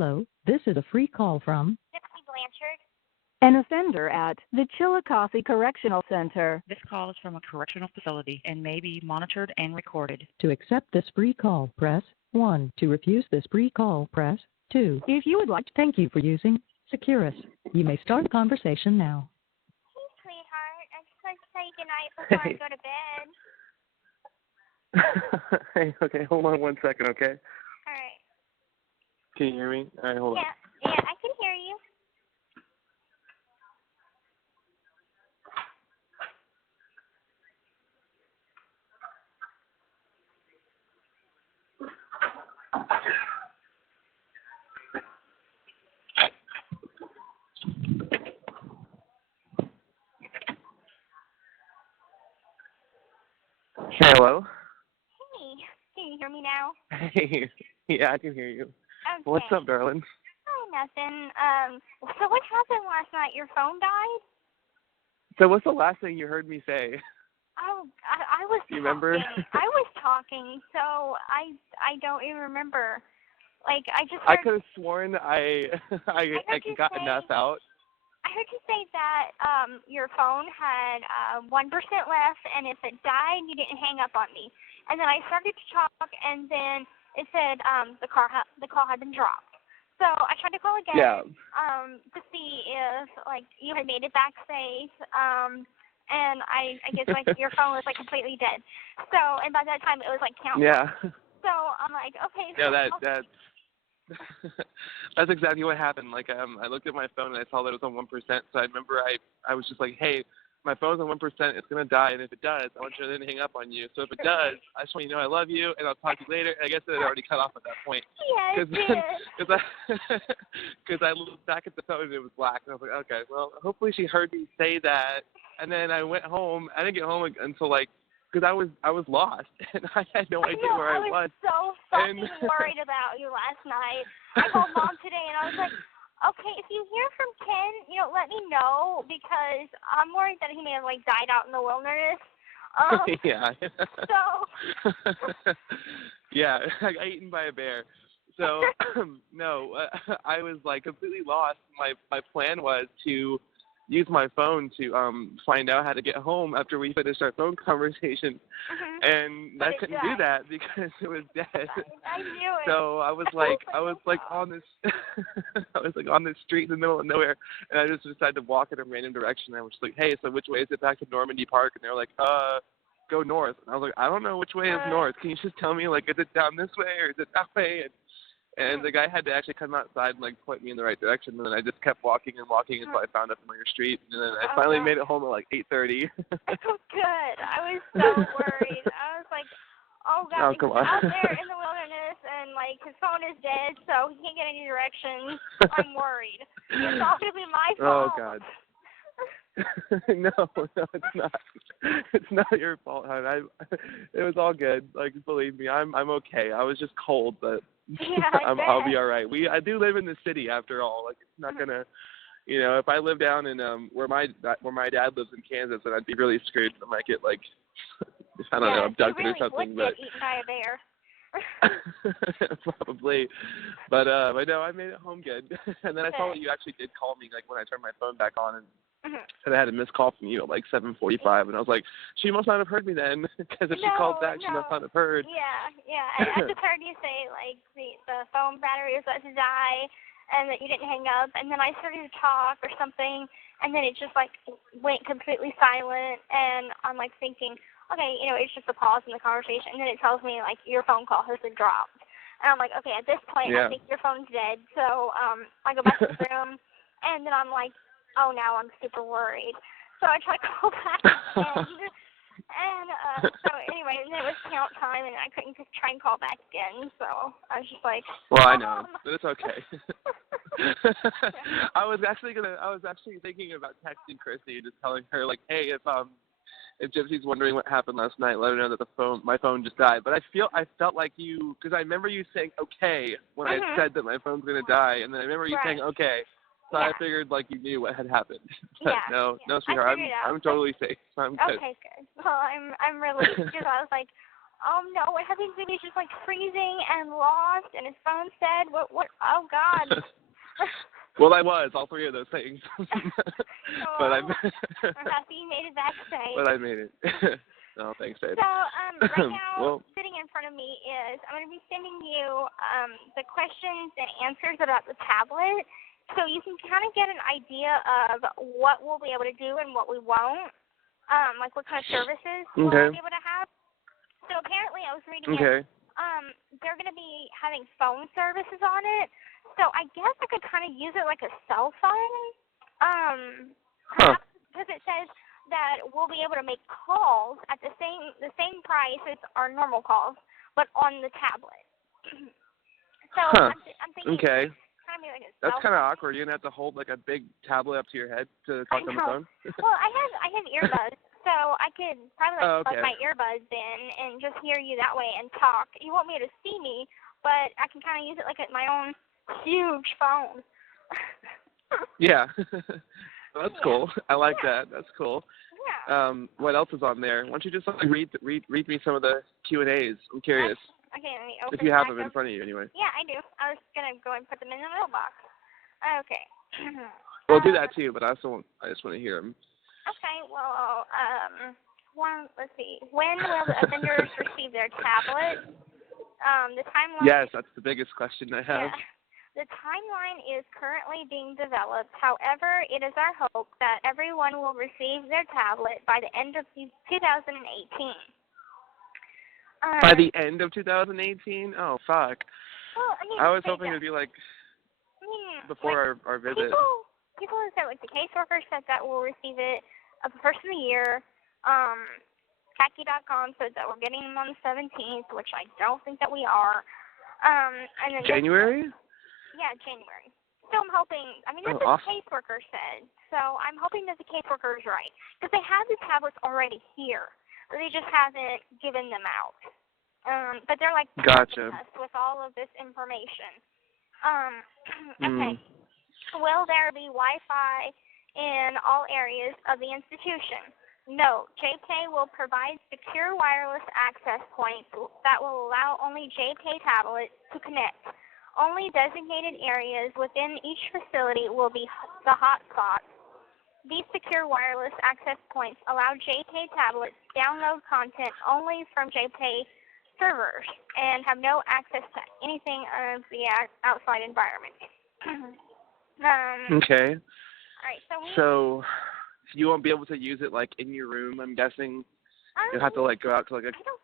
Hello, this is a free call from Gypsy Blanchard. An offender at the Chillicothe Correctional Center. This call is from a correctional facility and may be monitored and recorded. To accept this free call, press 1. To refuse this free call, press 2. If you would like to thank you for using Securus. You may start the conversation now. Hey, sweetheart. I just like to say goodnight before I go to bed. Hey, okay, hold on 1 second, okay? All right. Can you hear me? All right, hold on. Yeah, I can hear you. Hello? Hey, can you hear me now? Hey, yeah, I can hear you. Okay. What's up, darling? Oh, nothing. So what happened last night? Your phone died? So what's the last thing you heard me say? Oh, I was Do you remember? I was talking, so I don't even remember. Like, I just I heard... could have sworn I got enough out. I heard you say that your phone had 1% left, and if it died, you didn't hang up on me. And then I started to talk, and then it said the call had been dropped. So I tried to call again to see if like you had made it back safe. And I guess like your phone was like completely dead. So and by that time it was like counting. Yeah. So I'm like, okay. Yeah, that's that's exactly what happened. Like I looked at my phone and I saw that it was on 1%. So I remember I was just like, hey, my phone's on 1%. It's gonna die, and if it does, I want you to then hang up on you. So if it does, I just want you to know I love you, and I'll talk to you later. And I guess it had already cut off at that point. Yeah, it did. Because I looked back at the phone and it was black, and I was like, okay, well, hopefully she heard me say that. And then I went home. I didn't get home until like, because I was lost, and I had no idea where I was. I was so fucking worried about you last night. I called Mom today, and I was like, okay, if you hear from Ken, let me know, because I'm worried that he may have, like, died out in the wilderness. Yeah. So. Yeah, I got eaten by a bear. So, no, I was, like, completely lost. My plan was to use my phone to find out how to get home after we finished our phone conversation, and I couldn't do that because it was dead. I knew it. So I was like on this, I was like on this street in the middle of nowhere, and I just decided to walk in a random direction. I was just like, hey, so which way is it back to Normandy Park? And they were like, go north. And I was like, I don't know which way is north. Can you just tell me, like, is it down this way or is it that way? And the guy had to actually come outside and, like, point me in the right direction. And then I just kept walking until I found a familiar street. And then I finally made it home at, like, 8:30. Oh, good. I was so worried. I was like, oh, God, he's out there in the wilderness, and, like, his phone is dead, so he can't get any directions. I'm worried. It's all going to be my fault. Oh, God. No, it's not. It's not your fault, hon. It was all good. Like, believe me, I'm okay. I was just cold, but I'll be all right. I do live in the city after all. Like, it's not gonna, if I live down in where my dad lives in Kansas, then I'd be really screwed. I might get like, I don't know, abducted or something. But eaten by a bear. Probably, but no, I made it home good. And then I saw that you actually did call me, like when I turned my phone back on, and said I had a missed call from you at like 7:45, and I was like, she must not have heard me then, because if she called back, she must not have heard. Yeah. I just heard you say like the phone battery was about to die, and that you didn't hang up, and then I started to talk or something, and then it just like went completely silent, and I'm like thinking, okay, it's just a pause in the conversation, and then it tells me like your phone call has been dropped, and I'm like, okay, at this point I think your phone's dead, so I go back to the room, and then I'm like, oh, now I'm super worried. So I try to call back again. And so anyway, and then it was count time, and I couldn't just try and call back again. So I was just like, well, I know, but it's okay. I was actually thinking about texting Chrissy and just telling her, like, hey, if Gypsy's wondering what happened last night, let her know that my phone just died. But I felt like you, because I remember you saying okay when I said that my phone's gonna die, and then I remember you saying okay. So I figured like you knew what had happened. But no, sweetheart, I'm totally safe. I'm good. Okay, good. Well, I'm relieved because I was like, No, what happens if he's just like freezing and lost and his phone's dead? What, oh God. Well, I was, all three of those things. But I'm happy you made it back safe. But I made it. Oh, thanks, Dave. So, right now, well, sitting in front of me is, I'm going to be sending you the questions and answers about the tablet, so you can kind of get an idea of what we'll be able to do and what we won't, like what kind of services we'll be able to have. So apparently, I was reading it. They're going to be having phone services on it. So I guess I could kind of use it like a cell phone. Because it says that we'll be able to make calls at the same price as our normal calls, but on the tablet. So I'm thinking kind of be like a that's cell kind of awkward. You're gonna have to hold like a big tablet up to your head to talk on the phone. Well, I have earbuds. So I could probably plug my earbuds in and just hear you that way and talk. You won't be able to see me, but I can kind of use it like my own huge phone. Yeah. That's cool. I like that. That's cool. Yeah. What else is on there? Why don't you just read me some of the Q&As? I'm curious. Okay, let me open if you have them in front of you, anyway. Yeah, I do. I was gonna go and put them in the mailbox. Okay. Well, do that too, but I just want to hear them. Okay, well, let's see. When will the offenders receive their tablet? The timeline. Yes, that's the biggest question I have. Yeah. The timeline is currently being developed. However, it is our hope that everyone will receive their tablet by the end of 2018. By the end of 2018? Oh, fuck. Well, I was hoping it would be before our visit. People have said, the caseworker said that we'll receive it the first of the year. Khaki.com said that we're getting them on the 17th, which I don't think that we are. And then January? Yeah, January. So I'm hoping, that's what the caseworker said. So I'm hoping that the caseworker is right. Because they have the tablets already here. They just haven't given them out. But they're gotcha. Us with all of this information. Okay. Will there be Wi-Fi in all areas of the institution? No. JPay will provide secure wireless access points that will allow only JPay tablets to connect. Only designated areas within each facility will be the hotspots. These secure wireless access points allow JPay tablets to download content only from JPay servers and have no access to anything of the outside environment. Okay. All right, so you won't be able to use it in your room, I'm guessing? You'll have to go out to a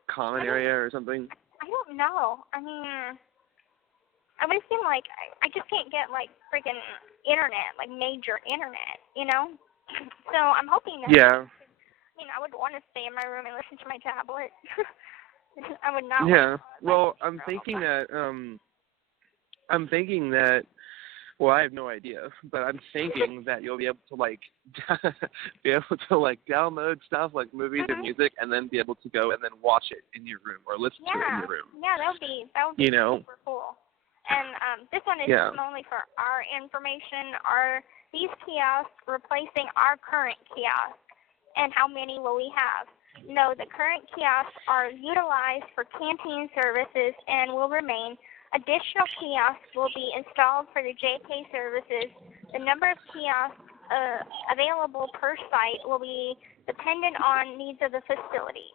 common area or something? I don't know. I would assume I just can't get freaking internet, major internet, So I'm hoping that I would want to stay in my room and listen to my tablet. I would not. Yeah. Well, I'm thinking that well, I have no idea, but I'm thinking that you'll be able to download stuff like movies and music, and then be able to go and then watch it in your room or listen to it in your room. Yeah, that would be super cool. And this one is only for our information. Are these kiosks replacing our current kiosks, and how many will we have? No, the current kiosks are utilized for canteen services and will remain. Additional kiosks will be installed for the JPay services. The number of kiosks available per site will be dependent on needs of the facility.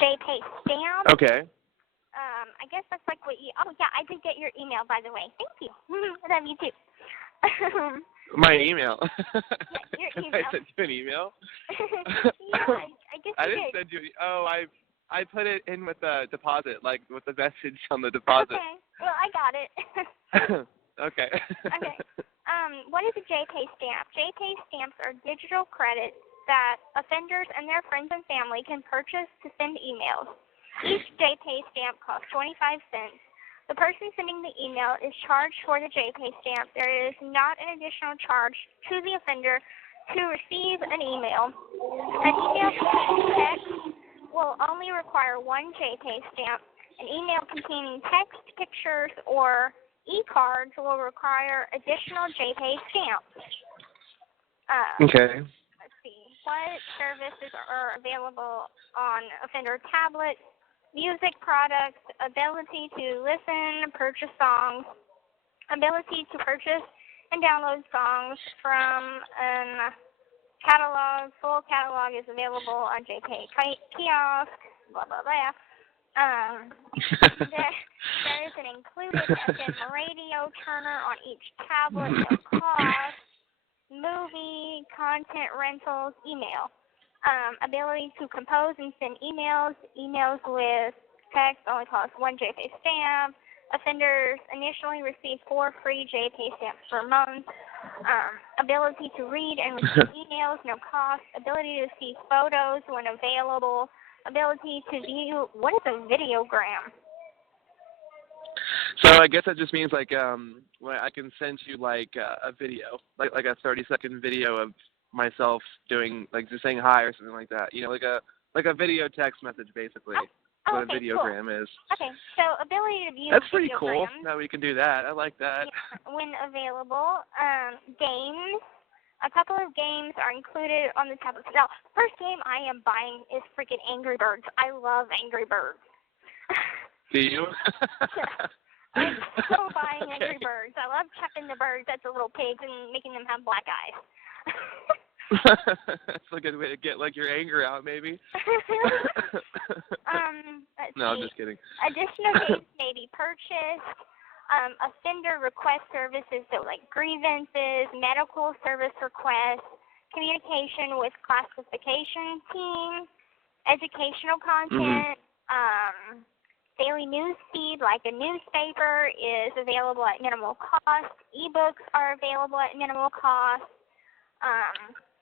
JPay stamp. Okay. I guess that's what you. Oh yeah, I did get your email, by the way. Thank you. I love you too. My email. Yeah, your email. I sent you an email. Yeah, I guess I didn't send you. Oh, I put it in with the deposit, with the message on the deposit. Okay. Well, I got it. Okay. Okay. What is a JPay stamp? JPay stamps are digital credits that offenders and their friends and family can purchase to send emails. Each JPay stamp costs 25 cents. The person sending the email is charged for the JPay stamp. There is not an additional charge to the offender to receive an email. An email containing text will only require one JPay stamp. An email containing text, pictures, or e-cards will require additional JPay stamps. Okay. Let's see. what services are available on offender tablets? Music products, ability to listen, purchase songs, ability to purchase and download songs from an catalog. Full catalog is available on JK kiosk, blah, blah, blah. There is an included FM radio turner on each tablet, no cost. Movie, content rentals, email. Ability to compose and send emails. Emails with text only cost 1 JPay stamp. Offenders initially receive 4 free JPay stamps per month. Ability to read and receive emails, no cost. Ability to see photos when available. Ability to view, what is a videogram? So I guess that just means like when I can send you like a video, like a 30-second video of myself doing like just saying hi or something like that. You know, like a video text message basically. What a videogram cool. is. Okay, so ability to view. That's pretty cool. That we can do that. I like that. Yeah, when available, games. A couple of games are included on the tablet. Now, first game I am buying is freaking Angry Birds. I love Angry Birds. Do you? Yeah. I'm so buying Angry Birds. I love chucking the birds at the little pigs and making them have black eyes. That's a good way to get like your anger out, maybe. No, I'm just kidding. Additional games may be purchased. Offender request services, so like grievances, medical service requests, communication with classification team, educational content, daily news feed like a newspaper is available at minimal cost. Ebooks are available at minimal cost.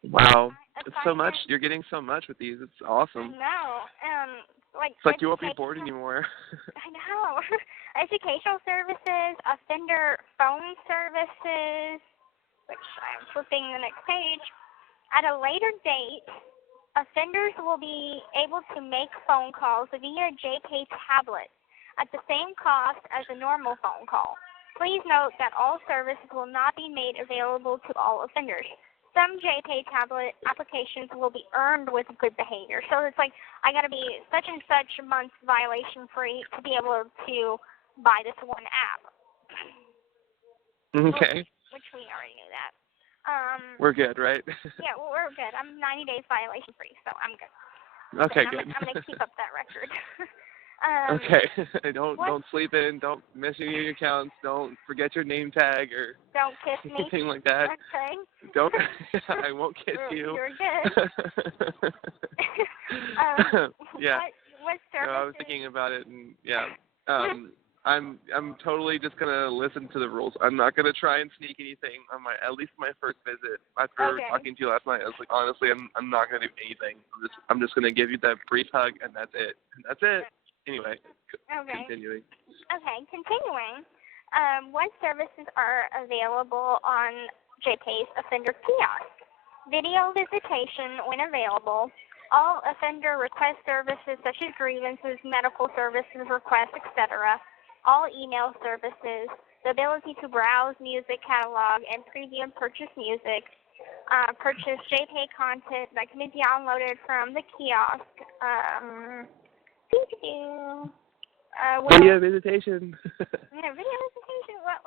Wow, it's so much. You're getting so much with these. It's awesome. I know. It's like you won't be bored anymore. I know. Educational services, offender phone services, which I'm flipping the next page. At a later date, offenders will be able to make phone calls via JPay tablet at the same cost as a normal phone call. Please note that all services will not be made available to all offenders. Some JPay tablet applications will be earned with good behavior. So it's like, I got to be such and such months violation free to be able to buy this one app. Okay. Which we already knew that. We're good, right? Yeah, we're good. I'm 90 days violation free, so I'm good. Okay, so good. I'm going to keep up that record. Okay. Don't sleep in. Don't miss your accounts. Don't forget your name tag or don't kiss me. Anything like that. Okay. Don't. I won't kiss you. You're good. Yeah. What services? No, I was thinking about it, and yeah. I'm totally just gonna listen to the rules. I'm not gonna try and sneak anything on at least my first visit. After talking to you last night, I was like, honestly, I'm not gonna do anything. I'm just gonna give you that brief hug, and that's it. Anyway, continuing. Okay, continuing. What services are available on JPay's offender kiosk? Video visitation when available. All offender request services such as grievances, medical services requests, etc. All email services. The ability to browse music catalog and preview and purchase music. Purchase JPay content that can be downloaded from the kiosk. Video visitation. Yeah, video visitation. What?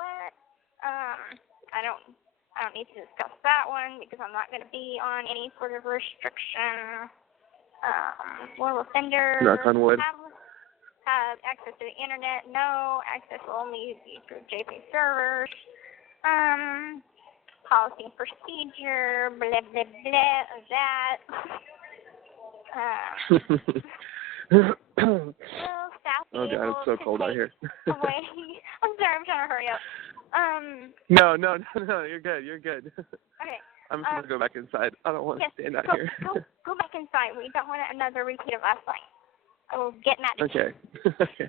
I don't need to discuss that one because I'm not going to be on any sort of restriction. Will offenders have access to the internet? No. Access will only be through JPay servers. Policy and procedure. Blah blah blah. That. Oh God, it's so cold out here. I'm sorry, I'm trying to hurry up. No, you're good. Okay. I'm just gonna go back inside. I don't want to stand out here. Go back inside. We don't want another repeat of last night. I will get mad at you. Okay.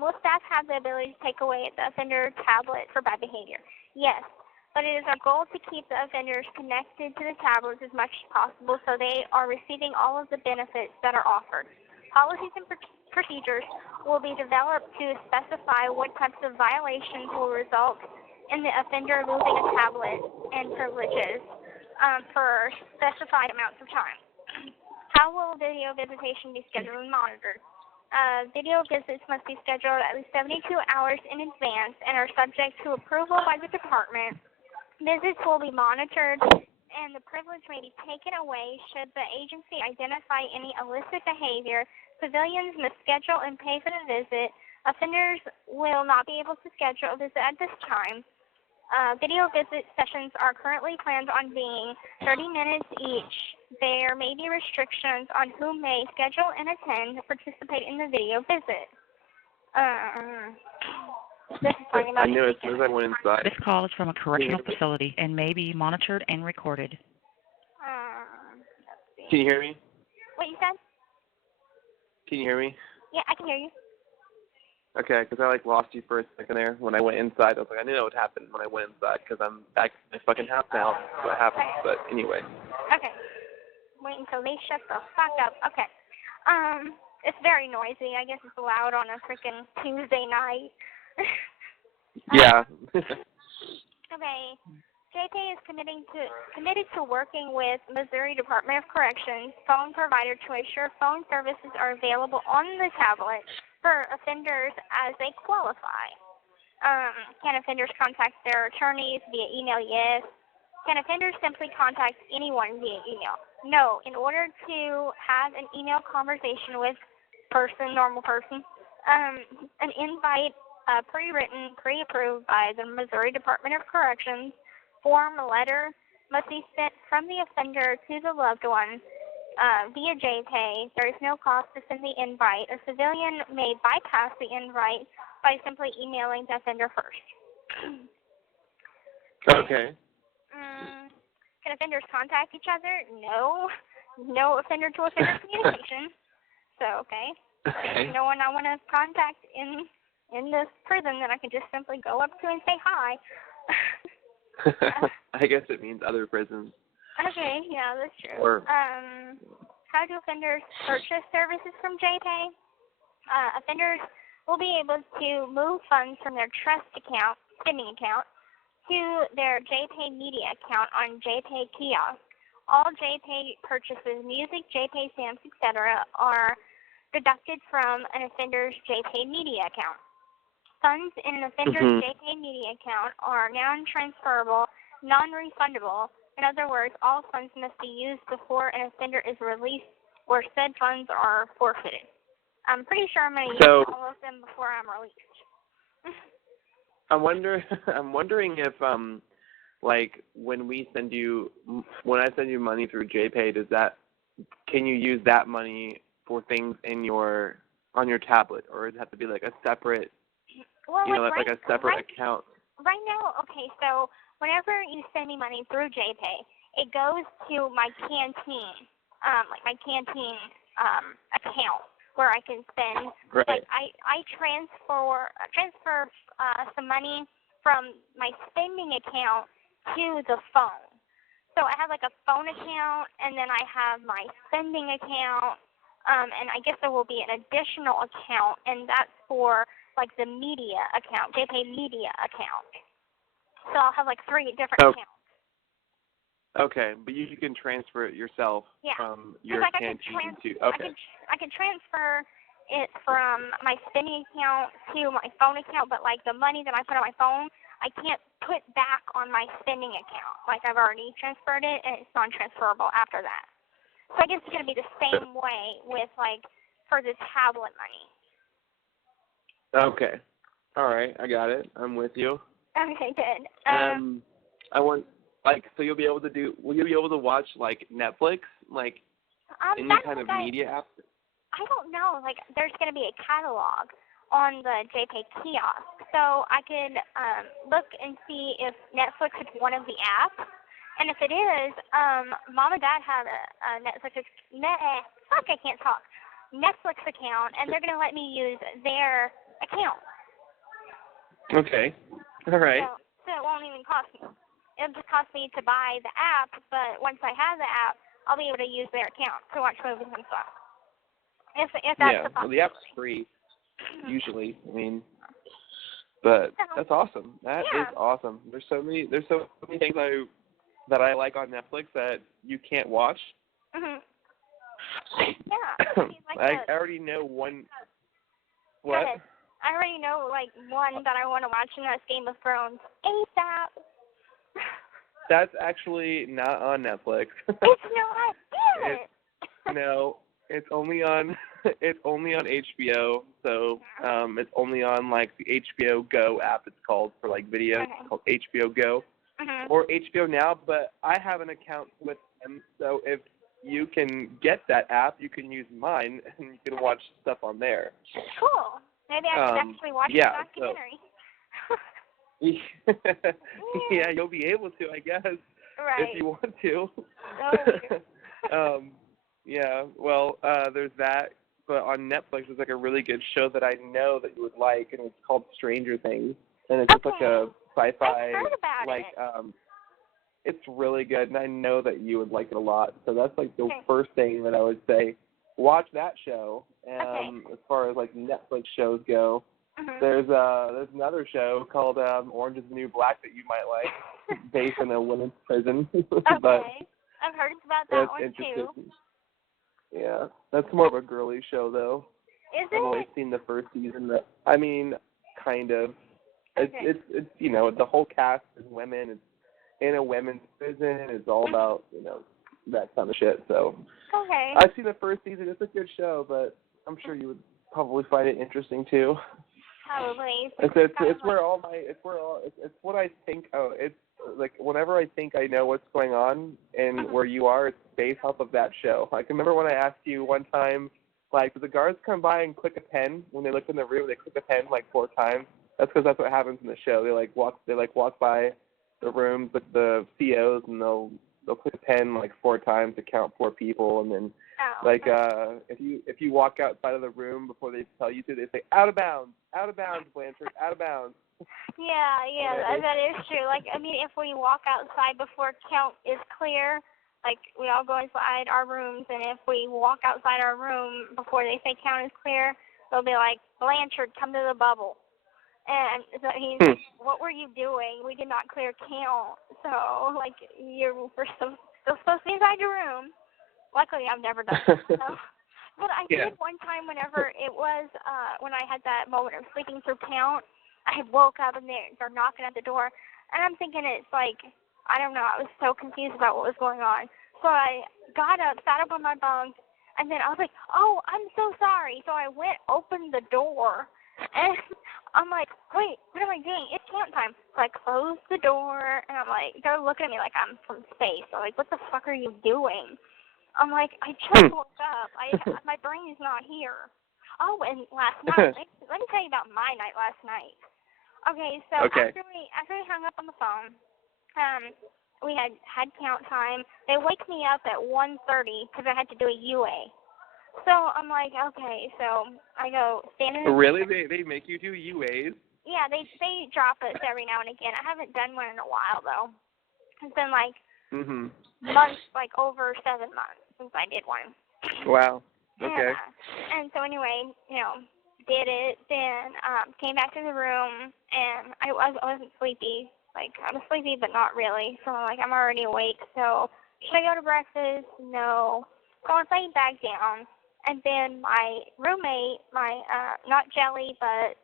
Will staff have the ability to take away the offender tablet for bad behavior? Yes, but it is our goal to keep the offenders connected to the tablets as much as possible so they are receiving all of the benefits that are offered. Policies and procedures will be developed to specify what types of violations will result in the offender losing a tablet and privileges. for specified amounts of time. How will video visitation be scheduled and monitored? Video visits must be scheduled at least 72 hours in advance and are subject to approval by the department. Visits will be monitored, and the privilege may be taken away should the agency identify any illicit behavior. Civilians must schedule and pay for the visit. Offenders will not be able to schedule a visit at this time. Video visit sessions are currently planned on being 30 minutes each. There may be restrictions on who may schedule and attend to participate in the video visit. This is talking about I knew as soon as I went inside. This call is from a correctional facility and may be monitored and recorded. Let's see. Can you hear me? What you said? Can you hear me? Yeah, I can hear you. Okay, because I lost you for a second there. When I went inside, I was like, I knew what happened when I went inside because I'm back in my fucking house now. That's what happened. But anyway. Okay. Wait until they shut the fuck up. Okay. It's very noisy. I guess it's loud on a freaking Tuesday night. Yeah. Okay. JK is committed to working with Missouri Department of Corrections phone provider to ensure phone services are available on the tablet for offenders as they qualify. Can offenders contact their attorneys via email? Yes. Can offenders simply contact anyone via email? No. In order to have an email conversation with normal person, an invite pre-written, pre-approved by the Missouri Department of Corrections form letter must be sent from the offender to the loved one via JPay. There is no cost to send the invite. A civilian may bypass the invite by simply emailing the offender first. Okay. Can offenders contact each other? No. No offender-to-offender communication. So, okay. Okay. No one I want to contact in this prison, then I can just simply go up to and say hi. I guess it means other prisons. Okay, yeah, that's true. Or, how do offenders purchase services from JPay? Offenders will be able to move funds from their trust account, spending account, to their JPay media account on JPay kiosk. All JPay purchases, music, JPay stamps, etc., are deducted from an offender's JPay media account. Funds in an offender's JPay media account are non-transferable, non-refundable. In other words, all funds must be used before an offender is released or said funds are forfeited. I'm pretty sure I'm going to use all of them before I'm released. I'm wondering if when I send you money through JPay, can you use that money for things on your tablet, or does it have to be like a separate a separate account? Right now, okay, so whenever you send me money through JPay, it goes to my canteen, my canteen account where I can spend. Right. Like I transfer some money from my spending account to the phone. So I have like a phone account, and then I have my spending account, and I guess there will be an additional account, and that's for like the media account, JPay media account. So I'll have like 3 different accounts. Okay, but you can transfer it yourself from your canteen to. Okay. I can transfer it from my spending account to my phone account, but like the money that I put on my phone, I can't put back on my spending account. Like I've already transferred it, and it's non-transferable after that. So I guess it's going to be the same way with like for the tablet money. Okay. All right, I got it. I'm with you. Okay, good. I want so will you be able to watch like Netflix, like any kind of media app? I don't know. Like there's going to be a catalog on the JPay kiosk, so I could look and see if Netflix is one of the apps, and if it is, Mom and Dad have a Netflix account, and they're going to let me use their account. Okay. All right. So it won't even cost me. It'll just cost me to buy the app, but once I have the app, I'll be able to use their account to watch movies and stuff. If that's the possibility. Well, the app's free, usually. I mean, but that's awesome. That is awesome. There's so many things that I like on Netflix that you can't watch. Mhm. Yeah. I already know one. What? Go ahead. I already know like one that I want to watch, and that's Game of Thrones. ASAP. That's actually not on Netflix. It's not. Damn it. No, it's only on HBO. So it's only on like the HBO Go app. It's called for like video. Okay. It's called HBO Go or HBO Now. But I have an account with them, so if you can get that app, you can use mine, and you can watch stuff on there. Cool. Maybe I can actually watch the documentary. Yeah, you'll be able to, I guess, right. if you want to. Oh, yeah, well, there's that, but on Netflix there's like a really good show that I know that you would like, and it's called Stranger Things, and it's just like a sci-fi, I've heard about like, it. It's really good, and I know that you would like it a lot. So that's like the first thing that I would say. Watch that show. As far as like Netflix shows go, there's another show called Orange Is the New Black that you might like, based in a women's prison. But I've heard about that one too. Yeah, that's more of a girly show though. Is I've it? only seen the first season. I mean, kind of. It's you know, the whole cast is women. It's in a women's prison. It's all about, you know, that kind of shit. So I've seen the first season. It's a good show, but I'm sure you would probably find it interesting too. Probably. It's what I think. It's like whenever I think I know what's going on and where you are, it's based off of that show. I can remember when I asked you one time, like, did the guards come by and click a pen when they look in the room? They click a pen like 4 times. That's because that's what happens in the show. They walk by the rooms with the COs, and they'll click a pen like 4 times to count 4 people, and then if you walk outside of the room before they tell you to, they say out of bounds, Blanchard, out of bounds. Yeah, that is true. Like, I mean, if we walk outside before count is clear, like we all go inside our rooms, and if we walk outside our room before they say count is clear, they'll be like, Blanchard, come to the bubble. And so he's like, what were you doing? We did not clear count. So, like, we're still supposed to be inside your room. Luckily, I've never done that. So. But I did one time whenever it was, when I had that moment of sleeping through count, I had woke up and they're knocking at the door. And I'm thinking it's like, I don't know, I was so confused about what was going on. So I got up, sat up on my bunk, and then I was like, oh, I'm so sorry. So I went, opened the door, and I'm like, wait, what am I doing? It's count time. So I closed the door, and I'm like, they're looking at me like I'm from space. They're like, what the fuck are you doing? I'm like, I just woke up. My brain is not here. Oh, and last night, let me tell you about my night last night. Okay, so after we hung up on the phone, we had count time. They wake me up at 1:30 because I had to do a UA. So I'm like, okay, so I go stand in the Really? They make you do UAs? Yeah, they drop us every now and again. I haven't done one in a while though. It's been like months, like over 7 months since I did one. Wow. Okay. And so anyway, did it, then came back to the room, and I wasn't sleepy. Like, I was sleepy, but not really. So I'm like, I'm already awake. So should I go to breakfast? No. So I laid back down. And then my roommate, not Jelly, but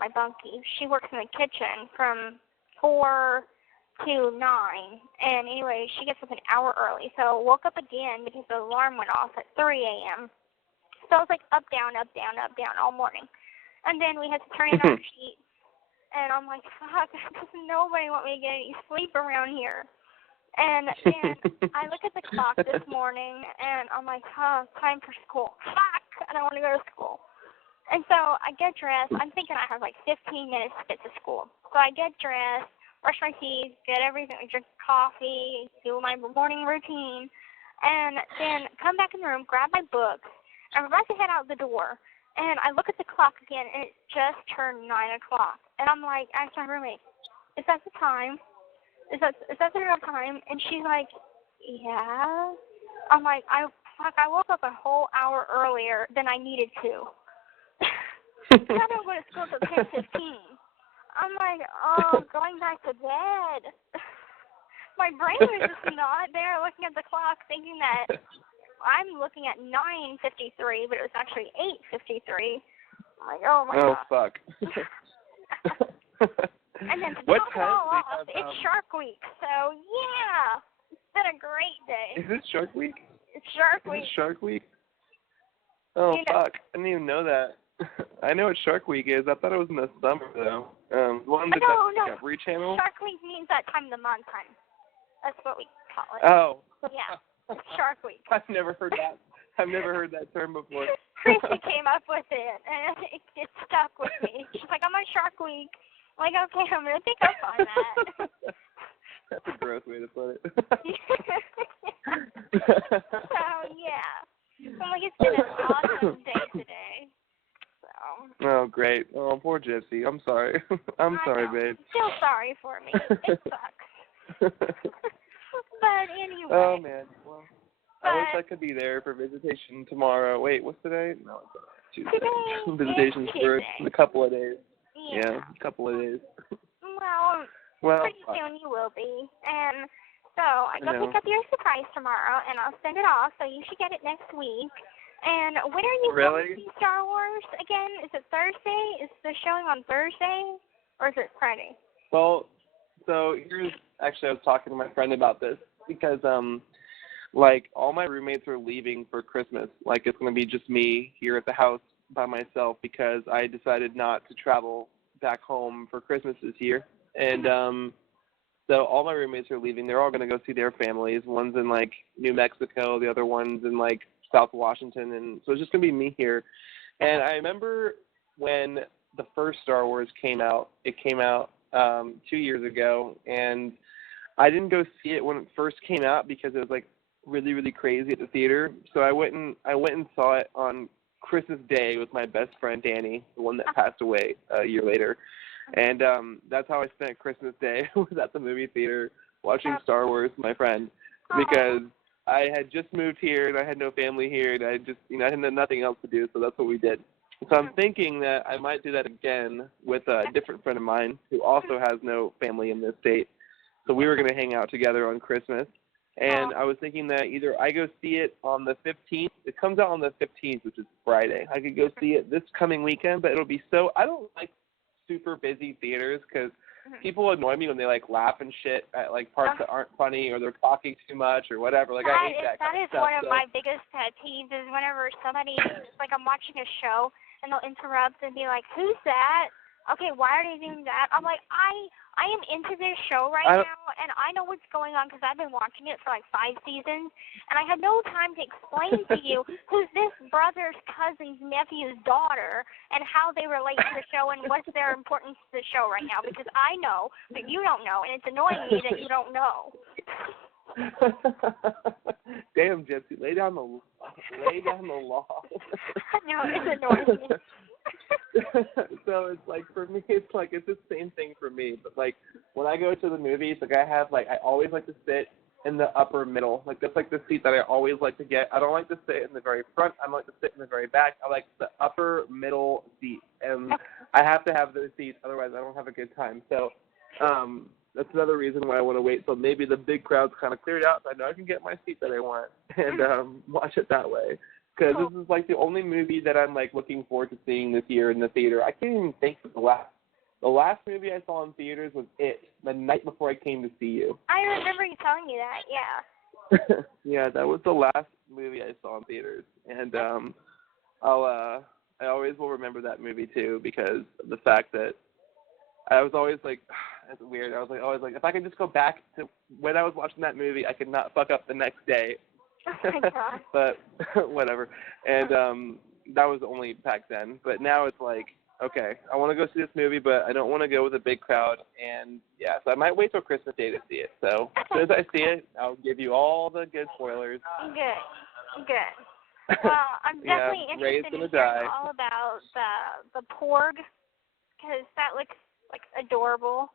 my bunkie, she works in the kitchen from 4 to 9. And anyway, she gets up an hour early. So woke up again because the alarm went off at 3 a.m. So I was like up, down all morning. And then we had to turn in our sheets. And I'm like, fuck, does nobody want me to get any sleep around here? And then I look at the clock this morning, and I'm like, time for school. Fuck, I don't want to go to school. And so I get dressed. I'm thinking I have like 15 minutes to get to school. So I get dressed, brush my teeth, get everything, drink coffee, do my morning routine, and then come back in the room, grab my books. I'm about to head out the door, and I look at the clock again, and it just turned 9 o'clock. And I'm like, ask my roommate, is that the time? Is that the real time? And she's like, yeah. I'm like, I woke up a whole hour earlier than I needed to. I don't go to school till 10:15. I'm like, going back to bed. My brain was just not there looking at the clock thinking that I'm looking at 9:53, but it was actually 8:53. I'm like, oh my God. Fuck. And then to What top it time all do they off, have, it's Shark Week. So, yeah. It's been a great day. Is it Shark Week? It's Shark Is Week. it Shark Week? Oh, You know- fuck. I didn't even know that. I know what Shark Week is. I thought it was in the summer, though. One that's no. Discovery Channel? Shark Week means that time of the month, hon. That's what we call it. Oh. Yeah. It's Shark Week. I've never heard that. I've never heard that term before. Chrissy came up with it, and it stuck with me. She's like, I'm on Shark Week. I'm like, okay, I'm going to pick up on that. That's a gross way to put it. So, yeah. I'm like, it's been an awesome day today. So. Oh, great. Oh, poor Gypsy. I'm sorry. I'm sorry, babe. Feel sorry for me. It sucks. But anyway. Oh, man. Well, I wish I could be there for visitation tomorrow. Wait, what's today? No, it's Tuesday. Today Visitation's is for Tuesday. a couple of days. Yeah. A couple of days. Well, pretty soon you will be. And so I go pick up your surprise tomorrow, and I'll send it off, so you should get it next week. And when are you going to see Star Wars again? Is it Thursday? Is the showing on Thursday, or is it Friday? Well, so here's, actually I was talking to my friend about this because, like, all my roommates are leaving for Christmas. Like, it's going to be just me here at the house by myself because I decided not to travel back home for Christmas this year. And so all my roommates are leaving. They're all going to go see their families. One's in, like, New Mexico. The other one's in, like, South Washington. And so it's just going to be me here. And I remember when the first Star Wars came out, it came out 2 years ago. And I didn't go see it when it first came out because it was, like, really, really crazy at the theater. So I went and saw it on Christmas Day with my best friend Danny, the one that passed away a year later. And that's how I spent Christmas Day, was at the movie theater watching Star Wars with my friend, because I had just moved here and I had no family here and I just, I had nothing else to do, so that's what we did. So I'm thinking that I might do that again with a different friend of mine who also has no family in this state. So we were going to hang out together on Christmas. And I was thinking that either I go see it on the 15th. It comes out on the 15th, which is Friday. I could go see it this coming weekend, but it'll be so – I don't like super busy theaters because people annoy me when they, like, laugh and shit at, like, parts that aren't funny or they're talking too much or whatever. Like, I hate that kind of stuff. That is one of my biggest pet peeves is whenever somebody – like, I'm watching a show and they'll interrupt and be like, who's that? Okay, why are they doing that? I'm like, I am into this show right now, and I know what's going on because I've been watching it for like 5 seasons, and I had no time to explain to you who's this brother's cousin's nephew's daughter and how they relate to the show and what's their importance to the show right now, because I know, but you don't know, and it's annoying me that you don't know. Damn, Gypsy, lay down the law. No, it's annoying me. So it's like, for me, it's the same thing for me. But like when I go to the movies, like I always like to sit in the upper middle. Like that's like the seat that I always like to get. I don't like to sit in the very front. I like to sit in the very back. I like the upper middle seat, and I have to have those seats, otherwise I don't have a good time. So that's another reason why I want to wait till maybe the big crowd's kind of cleared out, so I know I can get my seat that I want and watch it that way. Because this is like the only movie that I'm like looking forward to seeing this year in the theater. I can't even think of the last movie I saw in theaters was It, the night before I came to see you. I remember you telling me that, yeah. Yeah, that was the last movie I saw in theaters, and I always will remember that movie too because of the fact that I was always like, it's weird. I was like always like, if I could just go back to when I was watching that movie, I could not fuck up the next day. Oh my God. But whatever. And that was only back then. But now it's like, okay, I want to go see this movie, but I don't want to go with a big crowd. And yeah, so I might wait till Christmas Day to see it. So as soon as I see it, I'll give you all the good spoilers. Good. Well, I'm definitely interested in hearing all about the porg, because that looks like adorable.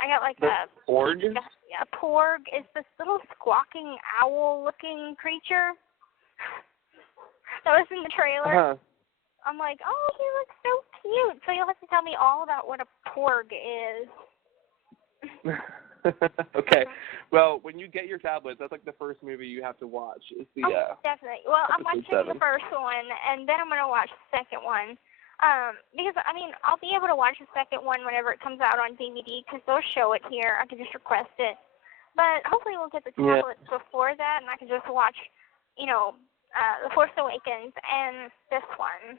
I got like a porg. Yeah, porg is this little squawking owl-looking creature that was in the trailer. I'm like, oh, he looks so cute. So you'll have to tell me all about what a porg is. Okay. Well, when you get your tablets, that's like the first movie you have to watch. Is the definitely. Well, I'm watching episode 7. the first one, and then I'm gonna watch the second one. Because I mean, I'll be able to watch the second one whenever it comes out on DVD, because they'll show it here. I can just request it. But hopefully we'll get the tablets before that, and I can just watch, The Force Awakens and this one,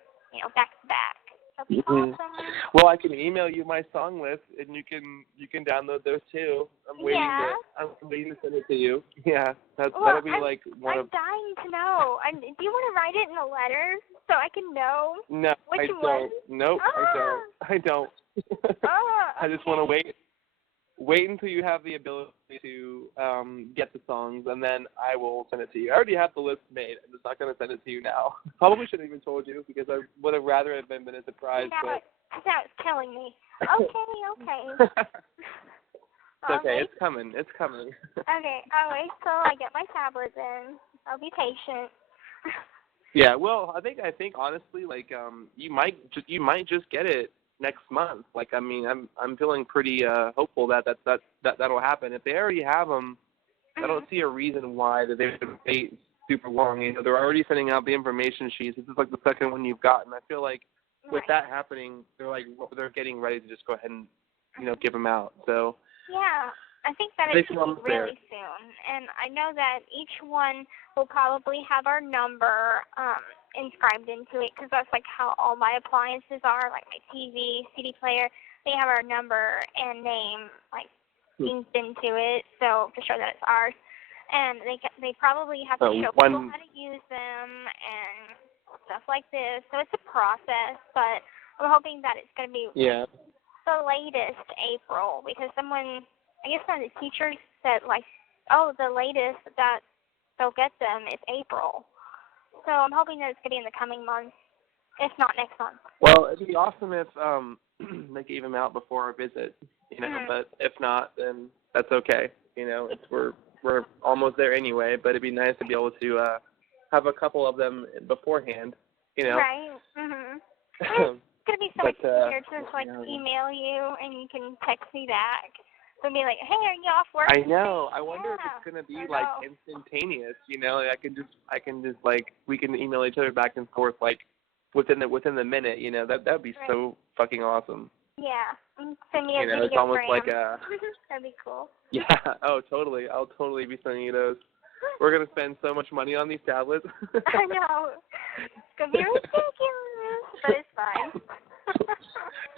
back to back. That'll be awesome. Well, I can email you my song list, and you can download those too. I'm waiting to send it to you. Yeah, that'll be like one I'm of. dying to know. Do you want to write it in a letter so I can know? No, which I don't. Nope, I don't. I just want to wait until you have the ability to get the songs, and then I will send it to you. I already have the list made. I'm just not going to send it to you now. Probably shouldn't have even told you, because I would have rather have been a surprise. Now it's killing me. Okay. It's okay. It's coming. Okay, I'll wait till I get my tablets in. I'll be patient. Yeah, well, I think honestly, like, you might just get it next month. Like, I mean, I'm feeling pretty hopeful that'll happen. If they already have them, I don't see a reason why that they would wait super long. They're already sending out the information sheets. This is like the second one you've gotten. I feel like with that happening, they're getting ready to just go ahead and give them out. So yeah, I think that it should be really soon. And I know that each one will probably have our number inscribed into it, because that's like how all my appliances are, like my TV, CD player. They have our number and name like inked into it, so to show that it's ours. And they probably have to show people how to use them and stuff like this. So it's a process, but I'm hoping that it's going to be the latest April, because one of the teachers said, like, the latest that they'll get them is April. So I'm hoping that it's going to be in the coming months, if not next month. Well, it'd be awesome if they gave them out before our visit, but if not, then that's okay. We're almost there anyway, but it'd be nice to be able to have a couple of them beforehand, Right. It's going to be so much easier to just, email you, and you can text me back. So be like, hey, are you off work? I know. I wonder if it's gonna be instantaneous. I can just we can email each other back and forth within the minute. That'd be so fucking awesome. Yeah. Send me a video. It's almost like a. That'd be cool. Yeah. Oh, totally. I'll totally be sending you those. We're gonna spend so much money on these tablets. I know. It's gonna be ridiculous, but it's fine.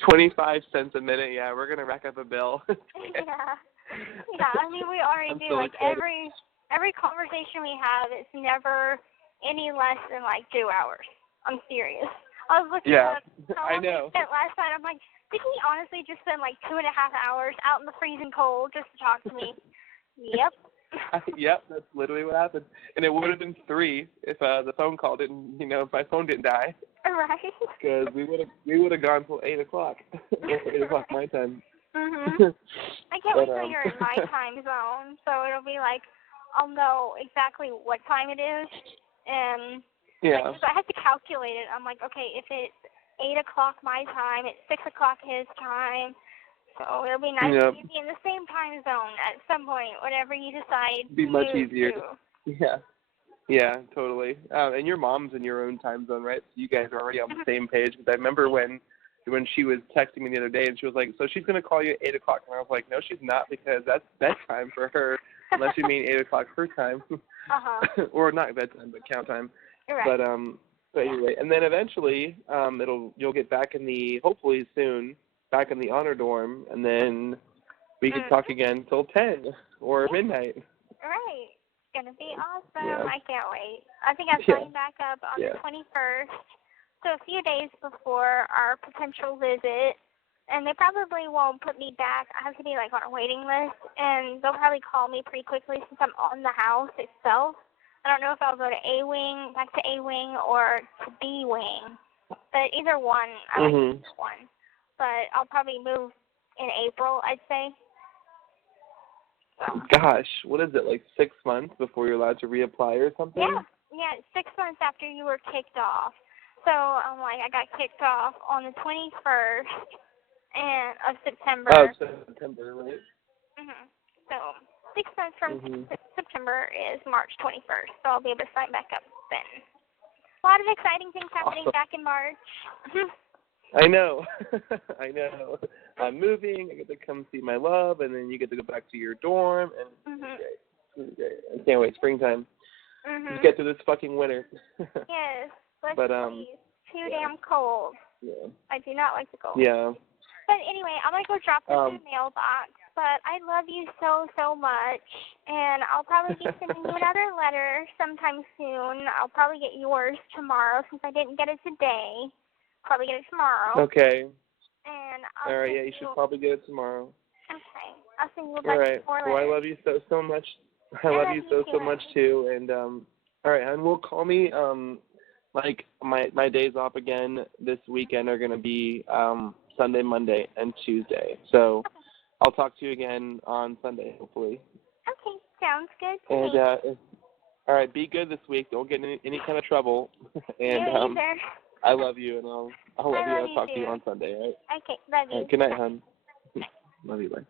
25 cents a minute. Yeah, we're gonna rack up a bill. Yeah. I mean, we already do. Every conversation we have, it's never any less than 2 hours. I'm serious. I was looking up how long we spent last night. I'm like, did he honestly just spend 2.5 hours out in the freezing cold just to talk to me? Yep. Yep, that's literally what happened. And it would have been 3 if the phone call didn't, if my phone didn't die. Right. Because we would have gone till 8 o'clock. 8 o'clock my time. Mhm. I can't wait till you're in my time zone, so it'll be I'll know exactly what time it is, and I have to calculate it. I'm like, okay, if it's 8 o'clock my time, it's 6 o'clock his time. So it'll be nice to be in the same time zone at some point, whatever you decide. It'd be much easier. To. Yeah, totally. And your mom's in your own time zone, right? So you guys are already on the same page. Because I remember when she was texting me the other day, and she was like, so she's going to call you at 8 o'clock. And I was like, no, she's not, because that's bedtime for her, unless you mean 8 o'clock her time. Or not bedtime, but count time. Right. But anyway, and then eventually you'll get back hopefully soon, back in the honor dorm, and then we can talk again till 10 or midnight. Right. It's going to be awesome. Yeah. I can't wait. I think I'm flying back up on the 21st, so a few days before our potential visit, and they probably won't put me back. I have to be on a waiting list, and they'll probably call me pretty quickly since I'm on the house itself. I don't know if I'll go to A-Wing, back to A-Wing, or to B-Wing, but either one, I like either one. But I'll probably move in April, I'd say. So. Gosh, what is it, 6 months before you're allowed to reapply or something? Yeah, 6 months after you were kicked off. So I'm I got kicked off on the 21st of September. Oh, September, right? So 6 months from September is March 21st, so I'll be able to sign back up then. A lot of exciting things happening back in March. I know. I know. I'm moving. I get to come see my love, and then you get to go back to your dorm, and it's great. It's great. I can't wait. Springtime. Just get through this fucking winter. Yes. Let's but please. Too damn cold. Yeah. I do not like the cold. Yeah. But anyway, I'm going to go drop this in the mailbox. But I love you so, so much. And I'll probably be sending you another letter sometime soon. I'll probably get yours tomorrow since I didn't get it today. Probably get it tomorrow. Okay. And all right, yeah, you should probably get it tomorrow. Okay. I'll send you a all bunch right. more Well, letters. I love you so much. I love you so much too. And all right, and will call me. Like my days off again this weekend are gonna be Sunday, Monday, and Tuesday. So I'll talk to you again on Sunday, hopefully. Okay, sounds good to and me. All right, be good this week. Don't get in any kind of trouble. And you either. I love you, and I'll love you. I'll talk to you on Sunday. All right. Okay, love you. All right, good night, hon. Love you. Bye.